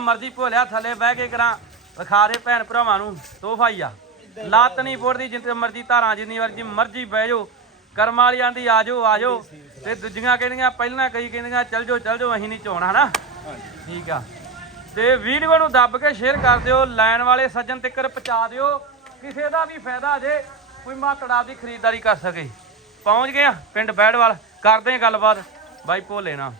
ਮਰਜ਼ੀ ਭੋਲਿਆ, ਥੱਲੇ ਬਹਿ ਕੇ ਕਰਾਂ। ਵਿਖਾ ਦੇ ਭੈਣ ਭਰਾਵਾਂ ਨੂੰ, ਤੋਹਫਾ ਹੀ ਆ। ਲੱਤ ਨਹੀਂ ਪੁੱਟਦੀ ਜਿੰਨੇ ਮਰਜ਼ੀ ਧਾਰਾਂ, ਜਿੰਨੀ ਮਰਜ਼ੀ ਮਰਜ਼ੀ ਬਹਿ ਜਾਓ। ਕਰਮ ਵਾਲੀ ਆਂਦੀ ਆ ਜਾਓ ਤੇ ਦੂਜੀਆਂ ਕਹਿੰਦੀਆਂ, ਪਹਿਲਾਂ ਕਈ ਕਹਿੰਦੀਆਂ, ਚੱਲ ਜਾਓ ਚੱਲ ਜਾਓ, ਅਸੀਂ ਨਹੀਂ ਚੋਣਾ ਹਨਾ? ਠੀਕ ਆ। ਤੇ ਵੀਡੀਓ ਨੂੰ ਦੱਬ ਕੇ ਸ਼ੇਅਰ ਕਰ ਦਿਓ, ਲੈਣ ਵਾਲੇ ਸੱਜਣ ਤੱਕਰ ਪਹੁੰਚਾ ਦਿਓ। ਕਿਸੇ ਦਾ ਵੀ ਫਾਇਦਾ ਜੇ ਕੋਈ ਮਾਤੜਾ ਦੀ ਖਰੀਦਦਾਰੀ ਕਰ ਸਕੇ। ਪਹੁੰਚ ਗਏ ਆ, ਪਿੰਡ ਬੈੜਵਾਲ, ਕਰਦੇ ਆ ਗੱਲਬਾਤ। ਬਾਈ ਭੋਲੇ ਨਾਲ।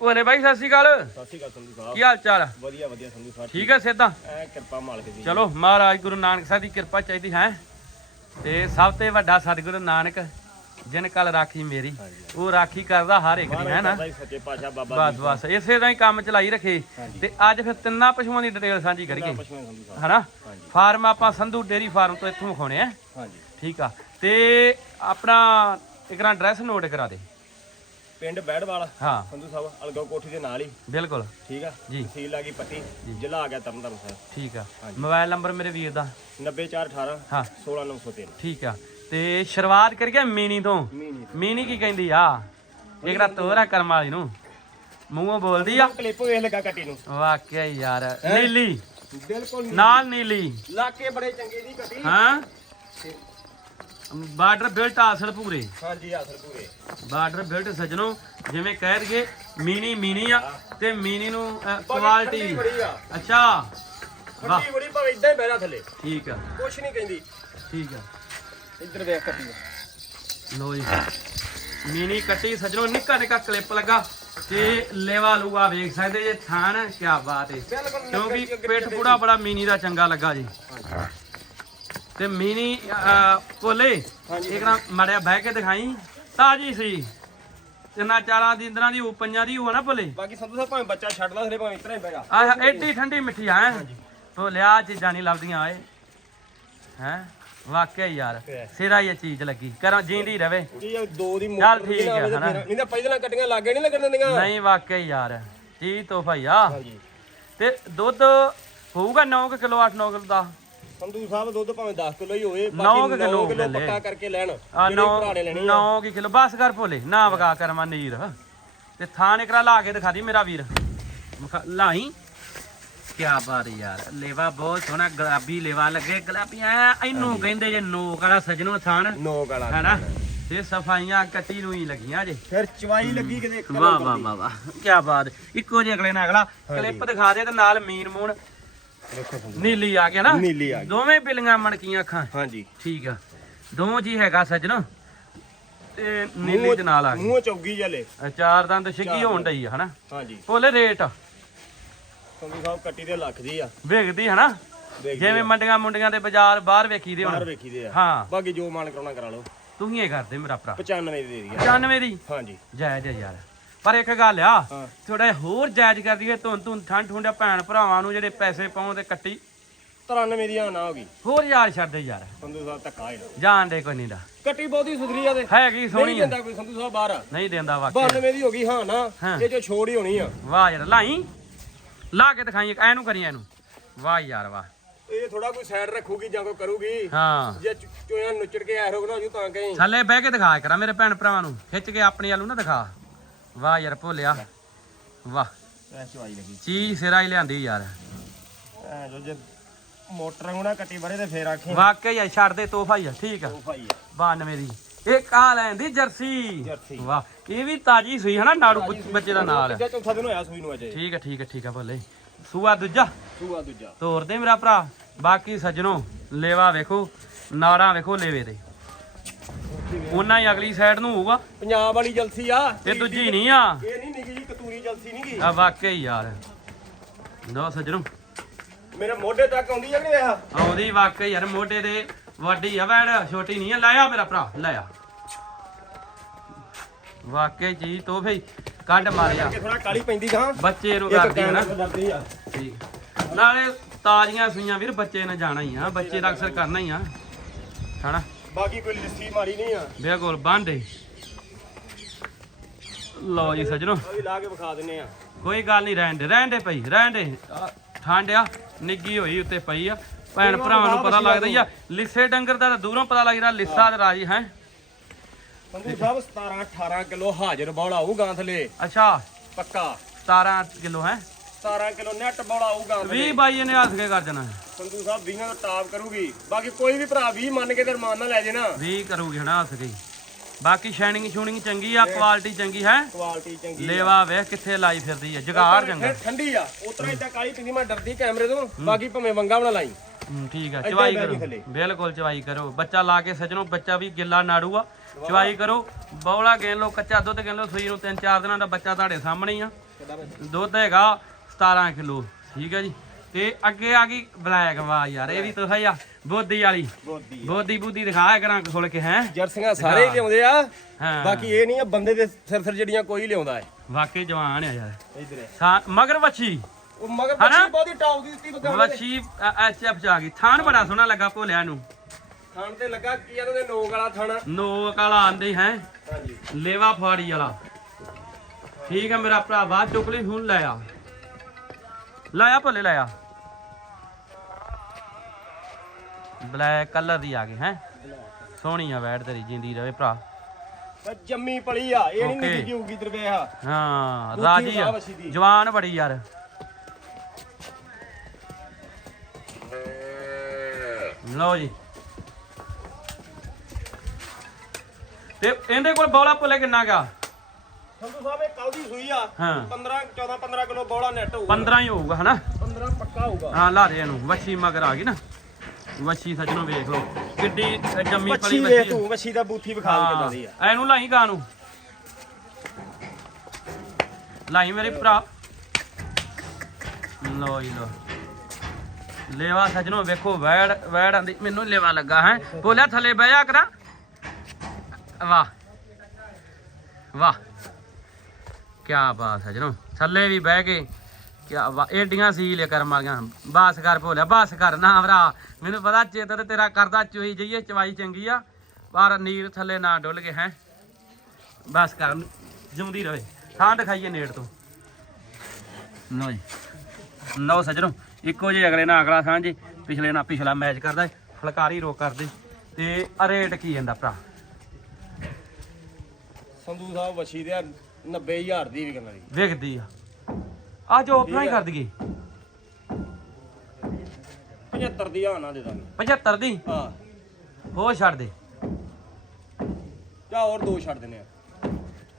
ਭੋਲੇ ਬਾਈ ਸਤਿ ਸ਼੍ਰੀ ਅਕਾਲ। ਸਤਿ ਸ਼੍ਰੀ ਅਕਾਲ ਸੰਧੂ ਸਾਹਿਬ। ਕੀ ਹਾਲ ਚਾਲ? ਆ? ਵਧੀਆ ਵਧੀਆ ਸੰਧੂ ਸਾਹਿਬ। ਠੀਕ ਹੈ ਸਿੱਧਾ ਐ ਕਿਰਪਾ ਮਾਲਕ ਦੀ। ਚਲੋ ਮਹਾਰਾਜ ਗੁਰੂ ਨਾਨਕ ਸਾਹਿਬ ਦੀ ਕਿਰਪਾ ਚਾਹੀਦੀ ਹੈ? ਤੇ ਸਭ ਤੋਂ ਵੱਡਾ ਸਤਿਗੁਰੂ ਨਾਨਕ ਜਿਨ ਕਲ ਰਾਖੀ ਮੇਰੀ ਉਹ ਰਾਖੀ ਕਰਦਾ ਹਰ ਇੱਕ ਦੀ ਹੈ ਨਾ? ਮਹਾਰਾਜ ਸੱਚੇ ਪਾਤਸ਼ਾਹ ਬਾਬਾ ਬਸ ਬਸ ਇਸੇ ਦਾ ਹੀ ਕੰਮ ਚਲਾਈ ਰੱਖੇ। ਤੇ ਅੱਜ ਫਿਰ ਤਿੰਨਾਂ ਪਸ਼ੂਆਂ ਦੀ ਡਿਟੇਲ ਸਾਂਝੀ ਕਰੀਏ। ਪਸ਼ੂਆਂ ਸੰਧੂ ਸਾਹਿਬ ਹਨਾ। ਫਾਰਮ ਆਪਾਂ ਸੰਧੂ ਡੇਰੀ ਫਾਰਮ ਤੋਂ ਇੱਥੋਂ ਵਿਖਾਉਣੇ ਆ। ਹਾਂਜੀ। ਠੀਕ ਆ। ਤੇ ਆਪਣਾ ਇਕਰਾਂ ਐਡਰੈਸ ਨੋਟ ਕਰਾ ਦੇ। ਪਿੰਡ ਬੈੜਵਾਲ ਹਾਂ। ਸੰਧੂ ਸਾਹਿਬ ਅਲਗੋ ਕੋਠੀ ਦੇ ਨਾਲ ਹੀ। ਬਿਲਕੁਲ। ਠੀਕ ਆ? ਜੀ। ਤਹਿਸੀਲ ਆ ਗਈ ਪੱਟੀ ਜ਼ਿਲ੍ਹਾ ਆ ਗਿਆ ਤਰਨਤਾਰਨ ਸਾਹਿਬ। ਠੀਕ ਆ। ਮੋਬਾਈਲ ਨੰਬਰ ਮੇਰੇ ਵੀਰ ਦਾ। 90418 ਹਾਂ। 16903 ਠੀਕ ਆ। ਤੇ ਸ਼ੁਰੂਆਤ ਕਰੀਏ ਮੀਨੀ ਤੋਂ? ਮੀਨੀ ਕੀ ਕਹਿੰਦੀ ਆ? ਇਕਰਾ ਤੋਰਾ ਕਰਮ ਵਾਲੀ ਨੂੰ। ਮੂੰਹੋਂ ਬੋਲਦੀ ਆ। ਕਲਿੱਪ ਵੇਖ ਲਗਾ ਕੱਟੀ ਨੂੰ। ਵਾਕਿਆ ਯਾਰ। ਨੀਲੀ। ਬਿਲਕੁਲ ਨਾਲ। ਨੀਲੀ ਲਾਕੇ ਬੜੇ ਚੰਗੇ ਦੀ ਕੱਟੀ। ਹਾਂ। ਬਾਰਡਰ ਬਿਲਟ ਆਸਲ ਪੂਰੇ। ਹਾਂਜੀ ਆਸਰ ਪੂਰੇ। ਬਾਰਡਰ ਬਿਲਟ ਸਜਣੋ ਜਿਵੇਂ ਕਹਿ ਦਈਏ ਮੀਨੀ ਮੀਨੀ ਆ ਤੇ ਮੀਨੀ ਨੂੰ ਕੁਆਲਿਟੀ ਅੱਛਾ ਵਾਹ ਠੰਡੀ ਬੜੀ ਭਾਵੇਂ ਇਦਾਂ ਹੀ ਬਹਿਣਾ ਥੱਲੇ। ਠੀਕ ਆ। ਕੁਛ ਨਹੀਂ ਕਹਿੰਦੀ। ਠੀਕ ਆ। ਇੱਧਰ ਵੇਖ ਕੱਟੀ ਲੋ ਜੀ। ਮੀਨੀ ਕੱਟੀ ਸਜਣੋ ਨਿੱਕਾ ਨਿੱਕਾ ਕਲਿੱਪ ਲੱਗਾ। ਤੇ ਲੇਵਾ ਲੂਗਾ ਵੇਖ ਸਕਦੇ ਜੇ ਥਾਣ ਕੀ ਬਾਤ ਹੈ ਕਿਉਂਕਿ ਪਿੱਠ ਪੂੜਾ ਬੜਾ ਮੀਨੀ ਦਾ ਚੰਗਾ ਲੱਗਾ ਜੀ। ਤੇ ਮੀਨੀ ਕੋਲੇ ਇੱਕ ਨਾ ਮੜਿਆ ਬਹਿ ਕੇ ਦਿਖਾਈ। ਤਾਜੀ ਸੀ। ਤਿੰਨਾਂ ਚਾਰਾਂ ਦੀ ਇੰਦਰਾਂ ਦੀ ਉਹ ਪੰਜਾਂ ਦੀ ਉਹ ਨਾ ਭੋਲੇ। ਬਾਕੀ ਸੰਧੂ ਸਾਹਿਬ ਭਾਵੇਂ ਬੱਚਾ ਛੱਡ ਲਾ ਥਲੇ ਭਾਵੇਂ ਇਤਨਾ ਹੀ ਬਹਿਗਾ ਆਹ ਐਡੀ ਠੰਡੀ ਮਿੱਠੀ ਹੈ। ਭੋਲਿਆ ਚੀਜ਼ਾਂ ਨਹੀਂ ਲੱਭਦੀਆਂ ਓਏ। ਹੈ? ਵਾਕਿਆ ਯਾਰ। ਸਿਰਾ ਹੀ ਇਹ ਚੀਜ਼ ਲੱਗੀ। ਕਰਾਂ ਜੀਂਦੀ ਰਵੇ। ਦੋ ਦੀ ਚੱਲ ਠੀਕ ਹੈ, ਹਨਾ। ਨਹੀਂ ਤਾਂ ਪਹਿਲਾਂ ਕੱਟੀਆਂ ਲਾਗੇ ਨਹੀਂ ਲੱਗਣ ਦਿੰਦੀਆਂ। ਨਹੀਂ ਵਾਕਿਆ ਯਾਰ। ਚੀਜ਼ ਤੋਹਫਾ ਆ। ਤੇ ਦੁੱਧ ਹੋਊਗਾ 9 ਕਿਲੋ 8 9 ਕਿਲੋ ਦਾ। ਸੰਧੂ ਸਾਹਿਬ ਦੁੱਧ ਭਾਵੇਂ 10 ਕਿਲੋ ਹੀ ਹੋਵੇ ਨੌ ਬਾਕੀ ਕੁ 9 ਕਿੱਲੋ ਕਿਲੋ ਲੈ ਲੈ। ਪੱਕਾ ਕਰਕੇ ਲੈਣ ਆ ਜਿਹੜੇ 9 ਭਰਾ ਨੇ ਲੈਣੀ 9 ਕੀ ਕਿਲੋ ਬਸ ਕਰ ਭੋਲੇ ਨਾ ਵਗਾ ਕਰ ਮਾ ਨੀਰ। ਤੇ ਥਾਣੇ ਕਰਾ ਲਾ ਕੇ ਦਿਖਾ ਦੀ ਮੇਰਾ ਵੀਰ। ਵਿਖਾ- ਲਾਈ। ਕੀ ਬਾਤ ਯਾਰ ਲੇਵਾ ਬਹੁਤ ਸੋਹਣਾ ਗੁਲਾਬੀ ਲੇਵਾ ਲੱਗੇ ਗੁਲਾਬੀ ਐ ਇਹਨੂੰ ਕਹਿੰਦੇ ਜੇ ਨੋਕ ਵਾਲਾ ਸਜਣੋ ਥਾਣ। ਨੋ ਗਾਲਾ ਹੈਨਾ? ਤੇ ਸਫਾਈਆਂ ਕੱਟੀ ਨੂੰ ਹੀ ਲੱਗੀਆਂ ਜੇ। ਫਿਰ ਚਵਾਈ ਲੱਗੀ ਕਿਤੇ ਵਾਹ ਵਾਹ ਵਾਹ ਵਾਹ। ਕੀ ਬਾਤ ਇੱਕੋ ਜਿਹੇ ਅਗਲੇ ਨਾਲ ਅਗਲਾ ਕਲਿੱਪ ਦਿਖਾ ਦੇ ਤੇ ਨਾਲ ਮੀਨ ਮੂਨ। ਦੇਖੋ ਨੀਲੀ ਆ ਗਿਆ ਨਾ? ਨੀਲੀ ਆ ਗਈ। ਦੋਵੇਂ ਬਿੱਲੀਆਂ ਮਣਕੀਆਂ ਅੱਖਾਂ। ਹਾਂਜੀ। ਠੀਕ ਆ। ਦੋ ਜੀ ਹੈਗਾ ਸੱਜਣ। ਤੇ ਨੀਲੀ ਚ ਨਾਲ ਆ ਗਈ। ਮੂੰਹ ਚੌਗੀ ਜਲੇ ਚਾਰ ਦੰਦ ਛਿੱਗੀ ਹੋਣ ਡਈ ਆ ਹਨਾ? ਹਾਂਜੀ। ਭੋਲੇ ਰੇਟ ਸੰਧੂ ਸਾਹਿਬ ਕੱਟੀ ਦੇ ਲੱਖ ਦੀ ਆ। ਵੇਖਦੀ ਹਨਾ? ਵੇਖ ਜਿਵੇਂ ਮੰਡੀਆਂ ਮੁੰਡੀਆਂ ਦੇ ਬਾਜ਼ਾਰ ਬਾਹਰ ਵੇਖੀ ਦੇ ਬਾਹਰ ਹੁਣ ਵੇਖੀਦੇ ਆ। ਹਾਂ। ਬਾਕੀ ਜੋ ਮਨ ਕਰਾਉਣਾ ਕਰਾ ਲਓ। ਤੂੰ ਹੀ ਇਹ ਕਰਦੇ ਮੇਰਾ ਭਰਾ। 95 ਦੀ ਦੇ ਦੀ 95 ਦੀ? ਹਾਂਜੀ। ਜਾਇਜ਼ ਆ ਯਾਰ। ਪਰ ਇੱਕ ਗੱਲ ਆ ਥੋੜਾ ਹੋਰ ਜਾਇਜ਼ ਕਰ ਦਈਏ ਧੁੰਨ ਧੁੰਨ ਠੰਡ ਠੁੰਡਾ ਭੈਣ ਭਰਾਵਾਂ ਨੂੰ ਜਿਹੜੇ ਪੈਸੇ ਪਾਉਣ ਤੇ ਕੱਟੀ। 93 ਦੀ ਨਾ ਹੋ ਗਈ। ਹੋਰ ਯਾਰ ਛੱਡ ਦੇ ਯਾਰ। ਸੰਧੂ ਸਾਹਿਬ ਧੱਕਾ ਹੀ ਨਾ ਜਾਣ ਦੇ ਕੋਈ ਨਹੀਂ ਦਾ। ਕੱਟੀ ਬਹੁਤੀ ਸੁਧਰੀ ਆ ਤੇ। ਹੈਗੀ ਨਹੀਂ ਸੋਹਣੀ ਆ। ਦਿੰਦਾ ਕੋਈ ਸੰਧੂ ਸਾਹਿਬ ਬਾਹਰ। ਨਹੀਂ ਦਿੰਦਾ ਵਾਕਿਆ 92 ਦੀ ਹੋ ਗਈ ਹਾਂ ਨਾ। ਇਹ ਜੋ ਛੋੜ ਹੀ ਹੋਣੀ ਆ। ਵਾਹ ਯਾਰ ਲਾਈ। ਲਾ ਕੇ ਦਿਖਾਈ ਐਨੂੰ ਕਰੀ ਐਨੂੰ ਵਾਹ ਯਾਰ ਵਾਹ। ਇਹ ਥੋੜਾ ਕੋਈ ਸਾਈਡ ਰੱਖੂਗੀ ਜਾਂ ਕੋਈ ਕਰੂਗੀ। ਹਾਂ। ਜੇ ਚੋਇਆਂ ਨੁੱਚੜ ਕੇ ਐਰੋ ਬਣਾ ਜੂ ਤਾਂ ਕਹੀਂ। ਥੱਲੇ ਬਹਿ ਕੇ ਦਿਖਾ ਕਰਾਂ ਮੇਰੇ ਭੈਣ ਭਰਾਵਾਂ ਨੂੰ। ਖਿੱਚ ਕੇ ਆਪਣੀ ਵੱਲ ਨੂੰ ਨਾ ਦਿਖਾ। ਵਾਹ ਯਾਰ ਭੋਲਿਆ ਵਾਹ। ਐ ਚਵਾਈ ਲੱਗੀ ਚੀਜ਼ ਸਿਰਾ ਹੀ ਲਿਆਂਦੀ ਯਾਰ। ਐ ਜੋ ਜੇ ਮੋਟਰ ਹੋਣਾ ਕੱਟੀ ਬਾਰੇ ਤੇ ਫੇਰ ਆਖੀ। ਵਾਕਿਆ ਯਾਰ ਛੱਡ ਦੇ ਤੋਹਫਾ ਹੀ ਆ ਠੀਕ ਆ। ਭਾਈ 92 ਦੀ। ਇੱਕ ਆ ਲੈਂਦੀ ਜਰਸੀ। ਜਰਸੀ। ਵਾਹ ਇਹ ਵੀ ਤਾਜੀ ਸੂਈ ਹਨਾ ਨਾੜੂ ਬੱਚ- ਬੱਚੇ ਦਾ ਨਾਲ। ਤੀਜਾ ਚੌਥਾ ਦਿਨ ਹੋਇਆ ਸੂਈ ਨੂੰ ਅਜੇ। ਠੀਕ ਆ ਠੀਕ ਆ ਠੀਕ ਆ ਭੋਲੇ। ਸੂਆ ਦੂਜਾ। ਸੂਆ ਦੂਜਾ। ਤੋਰ ਦੇ ਮੇਰਾ ਭਰਾ। ਬਾਕੀ ਸੱਜਣੋ ਲੇਵਾ ਵੇਖੋ ਨਾੜਾਂ ਵੇਖੋ ਲੇਵੇ ਦੇ ਉਹਨਾਂ ਹੀ ਅਗਲੀ ਸਾਈਡ ਨੂੰ ਹੋਊਗਾ। ਪੰਜਾਬ ਵਾਲੀ ਜਲਸੀ ਆ। ਤੇ ਦੂਜੀ ਨਹੀਂ ਆ। ਇਹ ਨਹੀਂ ਨਿੱਕੀ ਜੀ ਕਤੂਰੀ ਜਲਸੀ ਨਹੀਂ ਗਈ ਆ ਵਾਕਿਆ ਹੀ ਯਾਰ। ਦੋ ਸੱਜਣੋ। ਮੇਰੇ ਮੋਢੇ ਤੱਕ ਆਉਂਦੀ ਆ ਕਿ ਨਹੀਂ ਵੇਖ ਆਉਂਦੀ ਵਾਕਿਆ ਯਾਰ ਮੋਢੇ ਦੇ ਵੱਡੀ ਆ ਵੈੜ ਛੋਟੀ ਨਹੀਂ ਆ। ਲੈ ਆ ਮੇਰਾ ਭਰਾ ਲੈ ਆ। ਵਾਕਿਆ ਚੀਜ਼ ਤੋਹਫੇ ਹੀ ਕੱਢ ਮਾਰਿਆ। ਥੋੜਾ ਕਾਲੀ ਪੈਂਦੀ ਗਾਂ ਬੱਚੇ ਨੂੰ ਕਰਦੀ ਹੈ ਨਾ। ਆ। ਠੀਕ। ਨਾਲੇ ਤਾਜ਼ੀਆਂ ਸੂਈਆਂ ਵੀਰ ਬੱਚੇ ਨੇ ਜਾਣਾ ਹੀ ਆ। ਬੱਚੇ ਦਾ ਅਕਸਰ ਕਰਨਾ ਹੀ ਆ। ਹਨਾ? ਬਾਕੀ ਕੋਈ ਲੱਸੀ ਮਾਰੀ ਨਹੀਂ ਆ। ਬਿਲਕੁਲ ਬਾਂਡੇ। ਲਓ ਜੀ ਸੱਜਣੋ। ਉਹ ਵੀ ਲਾ ਕੇ ਵਿਖਾ ਦਿੰਨੇ ਆ। ਕੋਈ ਗੱਲ ਨਹੀਂ ਰਹਿਣ ਦੇ ਰਹਿਣ ਦੇ ਪਈ ਰਹਿਣ ਦੇ। ਠੰਡ ਆ ਨਿੱਗੀ ਹੋਈ ਉੱਤੇ ਪਈ ਆ। ਭੈਣ ਭਰਾਵਾਂ ਨੂੰ ਪਤਾ ਲੱਗਦਾ ਹੀ ਆ ਲਿੱਸੇ ਡੰਗਰ ਦਾ ਤਾਂ ਦੂਰੋਂ ਪਤਾ ਲੱਗਦਾ ਲਿੱਸਾ ਤੇ ਰਾਜੀ ਹੈ? ਸੰਧੂ ਸਾਹਿਬ 17 18 ਕਿਲੋ ਹਾਜ਼ਰ ਬੌਲਾ ਆਊ ਗਾਂ ਥਲੇ ਅੱਛਾ। ਪੱਕਾ। 17 ਕਿਲੋ ਹੈ? 17 ਕਿਲੋ ਨੈਟ ਬੋਲਾ ਆਊਗਾ 20 ਬਾਈ ਇਹਨੇ ਹੱਸ ਕੇ ਕਰ ਦੇਣਾ। ਸੰਧੂ ਸਾਹਿਬ 20 ਦਾ ਟਾਪ ਕਰੂਗੀ। ਬਾਕੀ ਕੋਈ ਵੀ ਭਰਾ 20 ਮੰਨ ਕੇ ਤੇ ਰਮਾਨ ਨਾਲ ਲੈ ਜੇ ਨਾ। 20 ਕਰੂਗੀ ਹਨਾ ਹੱਸ ਕੇ। ਬਾਕੀ ਸ਼ਾਈਨਿੰਗ ਸ਼ੂਨਿੰਗ ਚੰਗੀ ਆ ਕੁਆਲਿਟੀ ਚੰਗੀ ਹੈ। ਕੁਆਲਿਟੀ ਚੰਗੀ ਲੇਵਾ ਵੇਖ ਕਿੱਥੇ ਲਾਈ ਫਿਰਦੀ ਹੈ ਜਗਾੜ ਚੰਗਾ। ਫਿਰ ਠੰਡੀ ਆ। ਉਤਰਾ ਇਦਾਂ ਕਾਲੀ ਪਿੰਦੀ ਮੈਂ ਡਰਦੀ ਕੈਮਰੇ ਤੋਂ। ਬਾਕੀ ਭਵੇਂ ਵੰਗਾ ਬਣਾ ਲਾਈ। ਠੀਕ ਆ ਚਵਾਈ ਕਰੋ। ਬਿਲਕੁਲ ਚਵਾਈ ਕਰੋ। ਬੱਚਾ ਲਾ ਕੇ ਸਜਣੋ ਬੱਚਾ ਵੀ ਗਿੱਲਾ ਨਾੜੂ ਆ। ਚਵਾਈ ਕਰੋ। ਬੌਲਾ ਗੇਨ ਲੋ ਕੱਚਾ ਦੁੱਧ ਗੇਨ ਲੋ ਸੂਈ ਨੂੰ 3-4 ਦਿਨਾਂ ਦਾ ਬੱਚਾ ਤੁਹਾਡੇ ਸਾਹਮਣੇ ਆ। ਦੁੱਧ ਹੈਗਾ 17 ਕਿਲੋ ਠੀਕ ਹੈ ਜੀ। ਤੇ ਅੱਗੇ ਆ ਗਈ ਬਲੈਕ ਵਾਹ ਯਾਰ ਇਹ ਵੀ ਤੁਹਾ ਹੀ ਆ। ਬੋਦੀ ਵਾਲੀ। ਬੋਦੀ। ਬੋਦੀ ਬੂਦੀ ਦਿਖਾਇਆ ਕਰਾਂ ਖੋਲ ਕੇ ਹੈ। ਜਰਸੀਆਂ ਸਾਰੇ ਹੀ ਲਿਆਉਂਦੇ ਆ। ਹਾਂ। ਬਾਕੀ ਇਹ ਨਹੀਂ ਆ ਬੰਦੇ ਦੇ ਸਿਰ ਸਿਰ ਜਿਹੜੀਆਂ ਕੋਈ ਲਿਆਉਂਦਾ ਹੈ। ਵਾਕਈ ਜਵਾਨ ਆ ਯਾਰ। ਇਧਰ। ਮਗਰ ਵੱਛੀ। ਉਹ ਮਗਰ? ਬੱਚੀ ਬਹੁਤੀ ਟੌਪ ਦੀ ਦਿੱਤੀ ਬੱਗਾ ਵੱਛੀ ਐਚਐਫ ਚ ਆ ਗਈ। ਥਾਣ ਬੜਾ ਸੋਹਣਾ ਲੱਗਾ ਭੋਲਿਆਂ ਨੂੰ। ਖਾਣ ਤੇ ਲੱਗਾ ਕੀ ਇਹਨਾਂ ਦੇ ਨੋਕ ਵਾਲਾ ਥਾਣਾ। ਨੋ ਕਾਲਾ ਆਂਦੇ ਹੈ ਹਾਂਜੀ। ਲੇਵਾ ਫਾੜੀ ਵਾਲਾ। ਠੀਕ ਹੈ ਮੇਰਾ ਭਰਾ ਬਾਅਦ ਚੁੱਕ ਲਈ ਹੁਣ ਲੈ ਆ। ਲਾਇਆ ਭੱਲੇ ਲਾਇਆ। ਬਲੈਕ ਕਲਰ ਦੀ ਆ ਗਈ ਹੈ? ਸੋਹਣੀ ਆ ਵੈੜ ਤੇਰੀ ਜਿੰਦੀ ਰਵੇ ਭਰਾ। ਬਸ ਜੰਮੀ ਪਲੀ ਆ ਇਹ ਨਹੀਂ Okay. ਨਿੱਕੀ ਹੋਊਗੀ ਦਰਵੇਹਾ ਹਾਂ ਰਾਜੀ ਆ। ਜਵਾਨ ਬੜੀ ਯਾਰ। ਲਓ ਜੀ। ਤੇ ਇਹਦੇ ਕੋਲ ਬੌਲਾ ਭੁੱਲੇ ਕਿੰਨਾ ਗਿਆ ਸੰਧੂ ਸਾਹਿਬ ਇਹ ਕੱਲ ਦੀ ਸੂਈ ਆ। ਹਾਂ। 15 14 15 ਕਿਲੋ ਬੋਲਾ ਨੈਟ ਹੋਊਗਾ। 15 ਹੀ ਹੋਊਗਾ ਹਨਾ? 15 ਪੱਕਾ ਹੋਊਗਾ। ਹਾਂ ਲਾ ਦੇ ਇਹਨੂੰ। ਵੱਛੀ ਮਗਰ ਆ ਗਈ ਨਾ। ਵੱਛੀ ਸੱਜਣੋਂ ਵੇਖ ਲਓ। ਕਿੱਡੀ ਜੰਮੀ ਪਲੀ ਵੱਛੀ। ਤੂੰ ਵੱਛੀ ਦਾ ਬੂਥੀ ਵਿਖਾ ਦੇ ਕਿਦਾਂ ਦੀ ਆ। ਇਹਨੂੰ ਲਾਈ ਗਾਂ ਨੂੰ। ਲਾਈ ਮੇਰੇ ਭਰਾ। ਲੋ ਜੀ ਲੋ ਲੇਵਾ ਸੱਜਣੋਂ ਵੇਖੋ ਵੈੜ ਵੈੜ ਆਂਦੀ। ਮੈਨੂੰ ਲੇਵਾ ਲੱਗਾ ਹੈ। ਬੋਲਿਆ ਥੱਲੇ ਬਹਿ ਜਾ ਕਰਾਂ। ਵਾਹ। ਵਾਹ। ਕੀ ਬਾਤ ਸੱਜਣੋਂ ਥੱਲੇ ਵੀ ਬਹਿ ਕੇ ਕੀ ਵਾ ਏਡੀਆਂ ਸੀ ਕਰ ਮਾਰੀਆਂ ਬਾਸ ਕਰ ਭੋਲਿਆ ਬਾਸ ਕਰ ਨਾ ਭਰਾ। ਮੈਨੂੰ ਪਤਾ ਚੇਤ ਤੇ ਤੇਰਾ ਕਰਦਾ ਚੋਈ ਜਈਏ ਚਵਾਈ ਚੰਗੀ ਆ। ਪਰ ਨੀਰ ਥੱਲੇ ਨਾ ਡੁੱਲ ਕੇ ਹੈ। ਬਸ ਕਰ ਜਿਉਂਦੀ ਰਵੇ। ਥਾਂ ਦਿਖਾਈਏ ਨੇੜ ਤੋਂ। ਲਓ ਜੀ। ਲਓ ਸੱਜਣੋ ਇੱਕੋ ਜੇ ਅਗਲੇ ਨਾਲ ਅਗਲਾ ਸਾਂਝੇ ਪਿਛਲੇ ਨਾਲ ਪਿਛਲਾ ਮੈਚ ਕਰਦਾ ਏ, ਫਲਕਾਰੀ ਰੋ ਕਰਦੇ। ਤੇ ਰੇਟ ਕੀ ਜਾਂਦਾ ਭਰਾ? ਸੰਧੂ ਸਾਹਿਬ ਵੱਛੀ ਦੇ 90000 ਦੀ ਦੀ ਆ। ਆ ਜੋ ਆਪਣਾ ਹੀ ਕਰ ਦਈਏ। 75 ਦੀ ਆਣਾ ਦੇ ਦਾਂਗੇ। 75 ਦੀ? ਹਾਂ। ਹੋਰ ਛੱਡ ਦੇ। ਜਾਂ ਹੋਰ ਦੋ ਛੱਡ ਦਿੰਨੇ ਆ।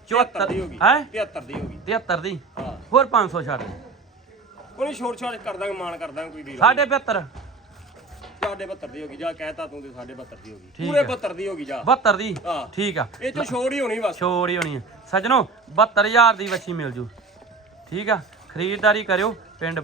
74 ਦੀ ਹੋ ਗਈ। ਹੈ? 73 ਦੀ ਹੋ ਗਈ। 73 ਦੀ? ਹਾਂ। ਹੋਰ 500 ਛੱਡ ਦੇ। ਕੋਈ ਛੋਟ ਛਾਟ ਕਰ ਦਾਂਗੇ ਮਾਨ ਕਰ ਦਾਂਗੇ ਕੋਈ ਵੀਰ। ਸਾਢੇ 72 ਸਾਡੇ 72 ਦੀ ਹੋ ਗਈ ਜਾਂ ਕਹਿਤਾ ਤੂੰ ਤੇ ਸਾਡੇ 72 ਦੀ ਹੋ ਗਈ। ਪੂਰੇ ਆ। 72 ਦੀ ਹੋ ਗਈ ਜਾ। 72 ਦੀ? ਹਾਂ। ਠੀਕ ਆ। ਇਹ ਚੋਂ ਛੋੜ ਹੀ ਹੋਣੀ ਬਸ। ਛੋੜ ਹੀ ਹੋਣੀ ਆ। ਸੱਜਣੋ 72000 ਦੀ ਵੱਛੀ ਮਿਲ ਜੂ। ਠੀਕ ਆ? ਖਰੀਦਦਾਰੀ ਕਰਿਓ।